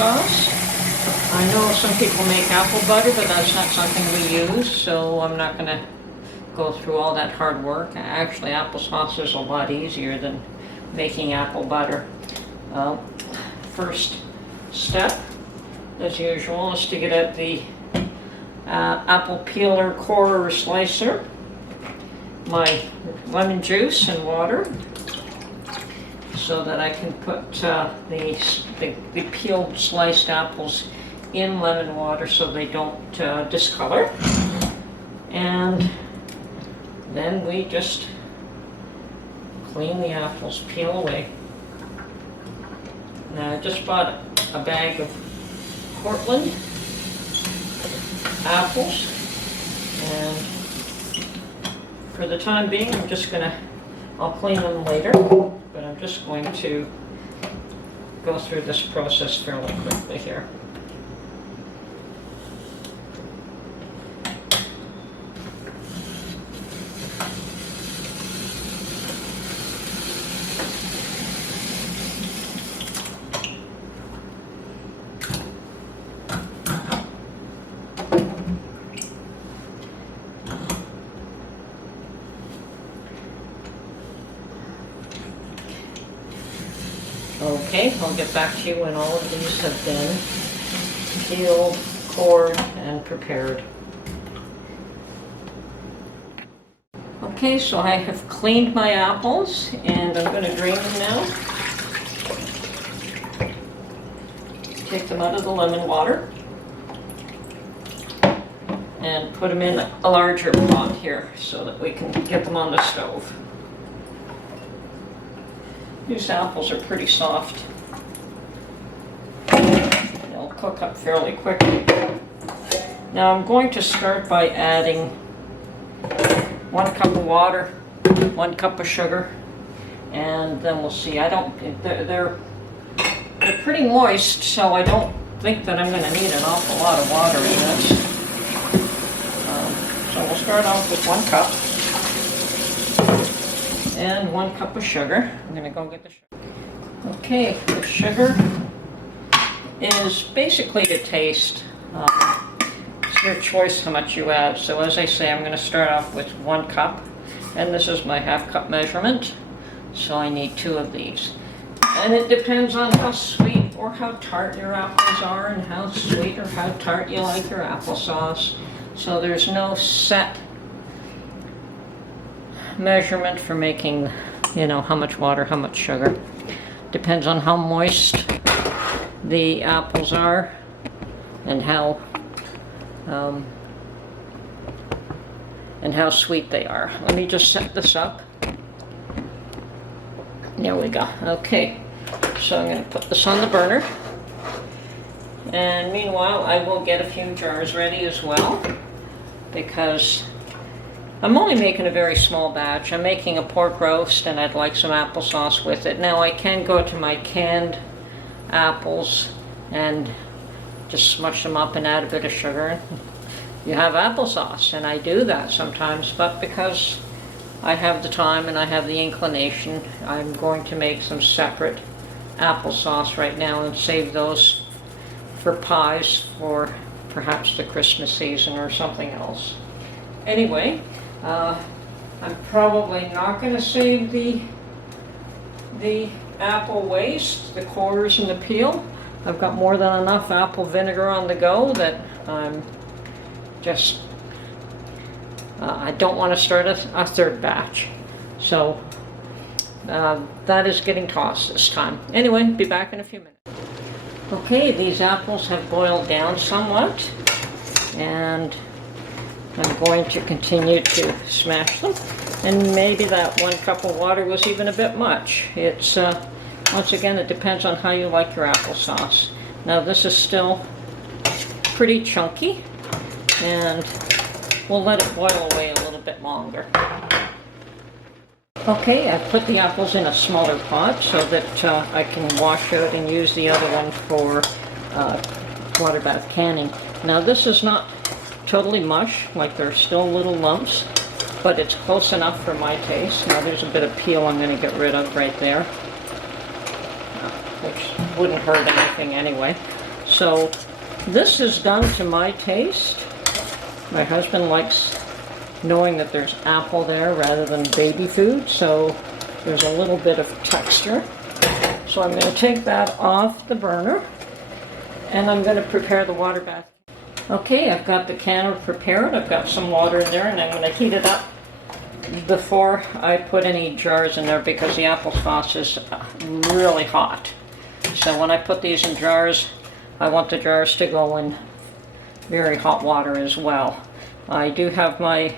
applesauce. I know some people make apple butter, but that's not something we use, so I'm not going to go through all that hard work. Actually, applesauce is a lot easier than making apple butter. First step, as usual, is to get out the apple peeler, corer, or slicer, my lemon juice and water, so that I can put the peeled sliced apples in lemon water so they don't discolor. And then we just clean the apples, peel away. Now I just bought a bag of Portland apples, and for the time being I'll clean them later, but I'm just going to go through this process fairly quickly here. Okay, I'll get back to you when all of these have been peeled, cored, and prepared. Okay, so I have cleaned my apples, and I'm going to drain them now. Take them out of the lemon water and put them in a larger pot here so that we can get them on the stove. These apples are pretty soft. They'll cook up fairly quickly. Now I'm going to start by adding 1 cup of water, 1 cup of sugar, and then we'll see. They're pretty moist, so I don't think that I'm going to need an awful lot of water in this. So we'll start off with 1 cup. And 1 cup of sugar. I'm going to go get the sugar. Okay, the sugar is basically to taste. It's your choice how much you add. So as I say, I'm going to start off with 1 cup. And this is my ½ cup measurement. So I need 2 of these. And it depends on how sweet or how tart your apples are, and how sweet or how tart you like your applesauce. So there's no set measurement for making, how much water, how much sugar. Depends on how moist the apples are and how sweet they are. Let me just set this up. There we go. Okay, so I'm going to put this on the burner, and meanwhile I will get a few jars ready as well, because I'm only making a very small batch. I'm making a pork roast, and I'd like some applesauce with it. Now I can go to my canned apples and just smush them up and add a bit of sugar. You have applesauce, and I do that sometimes, but because I have the time and I have the inclination, I'm going to make some separate applesauce right now and save those for pies for perhaps the Christmas season or something else. Anyway, I'm probably not going to save the apple waste, the cores and the peel. I've got more than enough apple vinegar on the go that I'm just, I don't want to start a 3rd batch. So that is getting tossed this time. Anyway, be back in a few minutes. Okay, these apples have boiled down somewhat, and I'm going to continue to smash them, and maybe that 1 cup of water was even a bit much. It's once again, it depends on how you like your applesauce. Now this is still pretty chunky, and we'll let it boil away a little bit longer. Okay, I've put the apples in a smaller pot so that I can wash out and use the other one for water bath canning. Now this is not totally mush, like there's still little lumps, but it's close enough for my taste. Now there's a bit of peel I'm going to get rid of right there, which wouldn't hurt anything anyway. So this is done to my taste. My husband likes knowing that there's apple there rather than baby food, so there's a little bit of texture. So I'm going to take that off the burner, and I'm going to prepare the water bath. Okay, I've got the canner prepared. I've got some water in there, and I'm going to heat it up before I put any jars in there because the applesauce is really hot. So when I put these in jars, I want the jars to go in very hot water as well. I do have my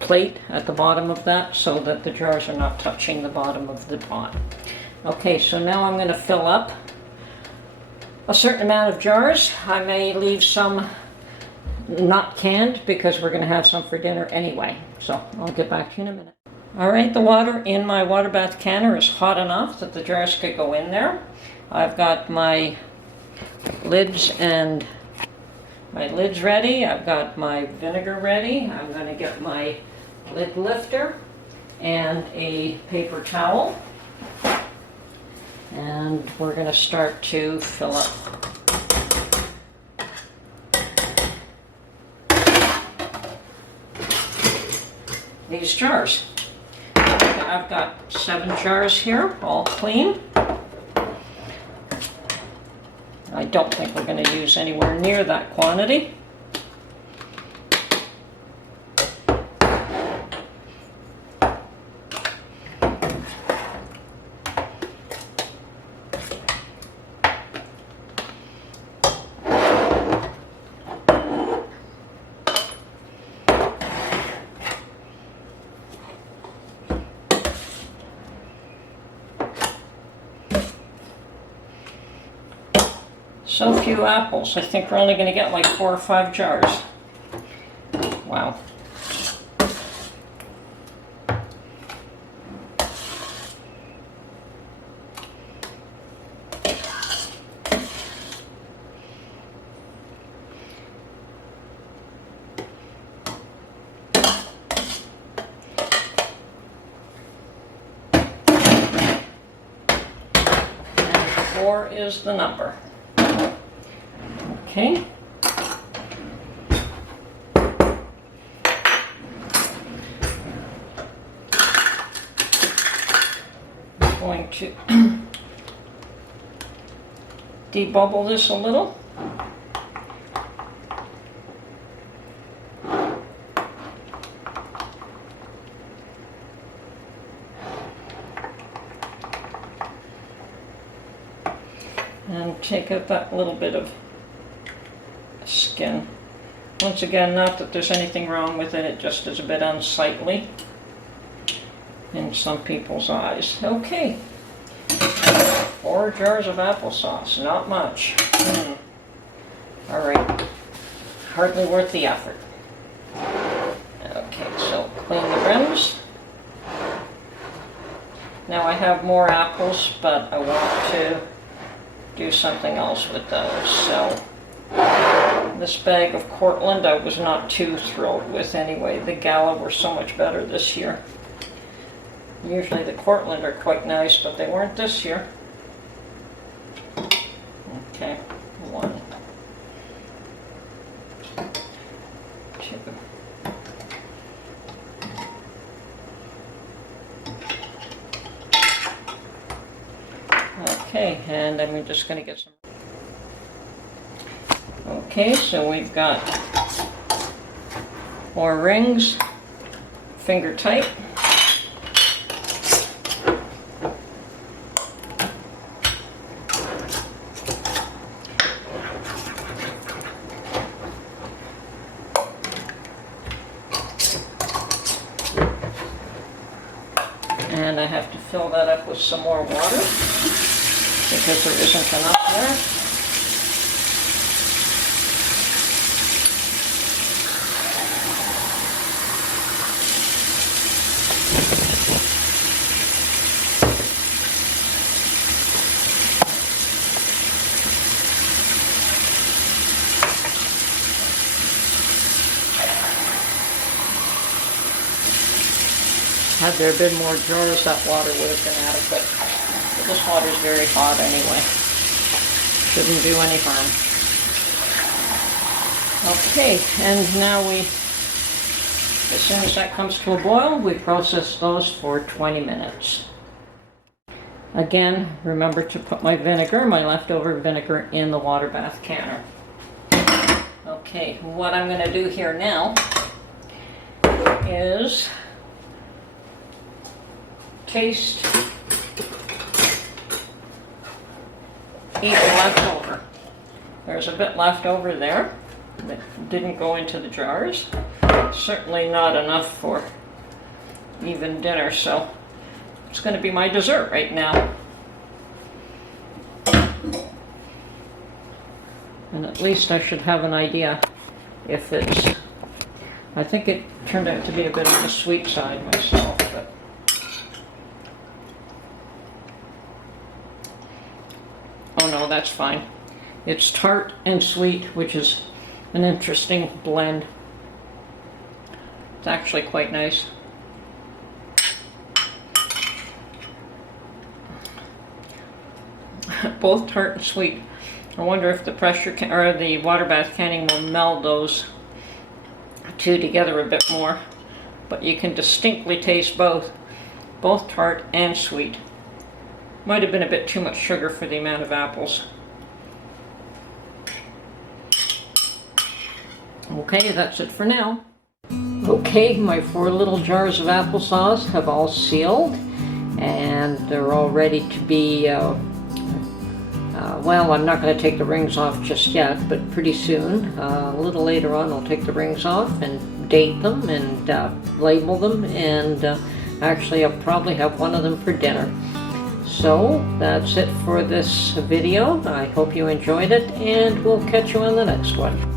plate at the bottom of that so that the jars are not touching the bottom of the pot. Okay, so now I'm going to fill up a certain amount of jars. I may leave some not canned because we're going to have some for dinner anyway. So I'll get back to you in a minute. All right, the water in my water bath canner is hot enough that the jars could go in there. I've got my lids ready. I've got my vinegar ready. I'm going to get my lid lifter and a paper towel. And we're going to start to fill up. These jars. I've got 7 jars here, all clean. I don't think we're going to use anywhere near that quantity. So few apples. I think we're only going to get like 4 or 5 jars. Wow. And 4 is the number. Okay. I'm going to debubble this a little. And take out that little bit of skin. Once again, not that there's anything wrong with it, it just is a bit unsightly in some people's eyes. Okay, 4 jars of applesauce, not much. Alright, hardly worth the effort. Okay, so clean the rims. Now I have more apples, but I want to do something else with those, so this bag of Cortland I was not too thrilled with anyway. The Gala were so much better this year. Usually the Cortland are quite nice, but they weren't this year. Okay, 1, 2. Okay, and I'm just going to get some. Okay, so we've got more rings, finger tight. And I have to fill that up with some more water because there isn't enough there. Had there been more jars, that water would have been adequate. But this water is very hot anyway. Shouldn't do any harm. Okay, and now as soon as that comes to a boil, we process those for 20 minutes. Again, remember to put my leftover vinegar, in the water bath canner. Okay, what I'm going to do here now is taste each leftover. There's a bit left over there that didn't go into the jars. Certainly not enough for even dinner, so it's going to be my dessert right now. And at least I should have an idea if it's... I think it turned out to be a bit on the sweet side myself, but... Oh no, that's fine. It's tart and sweet, which is an interesting blend. It's actually quite nice. Both tart and sweet. I wonder if the the water bath canning will meld those two together a bit more. But you can distinctly taste both tart and sweet. Might have been a bit too much sugar for the amount of apples. Okay, that's it for now. Okay, my 4 little jars of applesauce have all sealed, and they're all ready to be, well, I'm not going to take the rings off just yet, but pretty soon, a little later on, I'll take the rings off and date them and label them, and actually I'll probably have one of them for dinner. So that's it for this video. I hope you enjoyed it, and we'll catch you on the next one.